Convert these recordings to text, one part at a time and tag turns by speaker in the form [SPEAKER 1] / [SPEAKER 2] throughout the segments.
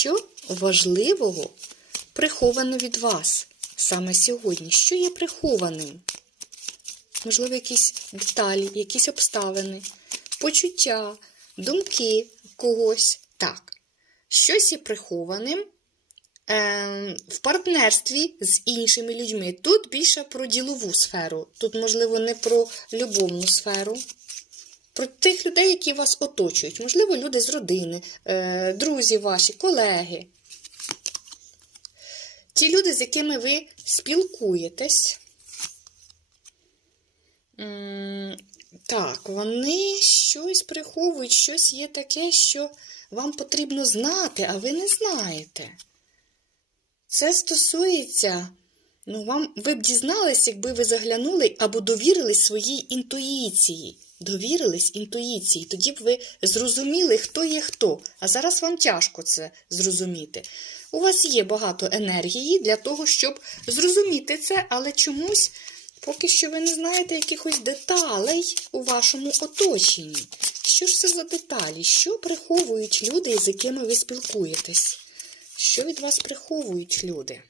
[SPEAKER 1] що важливого приховано від вас саме сьогодні? Що є прихованим? Можливо, якісь деталі, якісь обставини, почуття, думки когось. Так, щось є прихованим е, в партнерстві з іншими людьми. Тут більше про ділову сферу. Тут, можливо, не про любовну сферу. Про тих людей, які вас оточують. Можливо, люди з родини, е, друзі ваші, колеги. Ті люди, з якими ви спілкуєтесь. Так, вони щось приховують, щось є таке, що вам потрібно знати, а ви не знаєте. Це стосується, ну, вам ви б дізнались, якби ви заглянули або довірились своїй інтуїції. Довірились інтуїції, тоді б ви зрозуміли, хто є хто. А зараз вам тяжко це зрозуміти. У вас є багато енергії для того, щоб зрозуміти це, але чомусь поки що ви не знаєте якихось деталей у вашому оточенні. Що ж це за деталі? Що приховують люди, з якими ви спілкуєтесь? Що від вас приховують люди?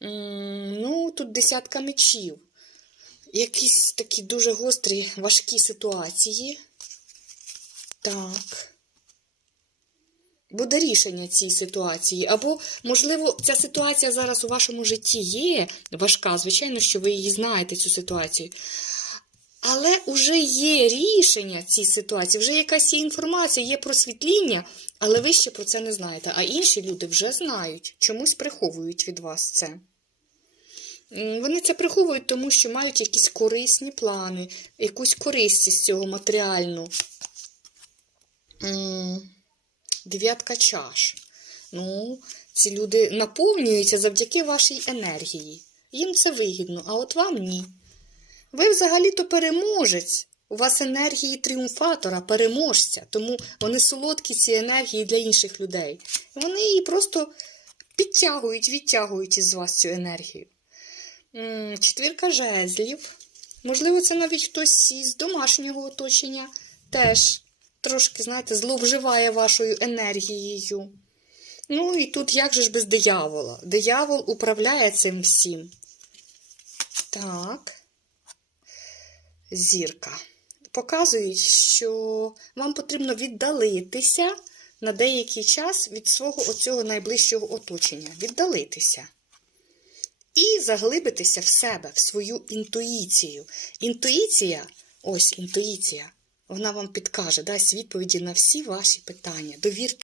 [SPEAKER 1] Ну, тут десятка мечів. Якісь такі дуже гострі, важкі ситуації. Так. Буде рішення цій ситуації. Або, можливо, ця ситуація зараз у вашому житті є важка. Звичайно, що ви її знаєте, цю ситуацію. Але вже є рішення цій ситуації, вже якась є інформація, є просвітління, але ви ще про це не знаєте. А інші люди вже знають, чомусь приховують від вас це. Вони це приховують, тому що мають якісь корисні плани, якусь користь з цього матеріальну. Дев'ятка чаш. Ну, ці люди наповнюються завдяки вашій енергії. Їм це вигідно, а от вам ні. Ви взагалі-то переможець. У вас енергії тріумфатора, переможця, тому вони солодкі ці енергії для інших людей. Вони її просто підтягують, відтягують із вас цю енергію. Четвірка жезлів. Можливо, це навіть хтось із домашнього оточення теж трошки, знаєте, зловживає вашою енергією. Ну і тут як же ж без диявола? Диявол управляє цим всім. Так. Зірка. Показують, що вам потрібно віддалитися на деякий час від свого оцього найближчого оточення. Віддалитися. І заглибитися в себе, в свою інтуїцію. Інтуїція, ось інтуїція, вона вам підкаже, дасть відповіді на всі ваші питання. Довірте.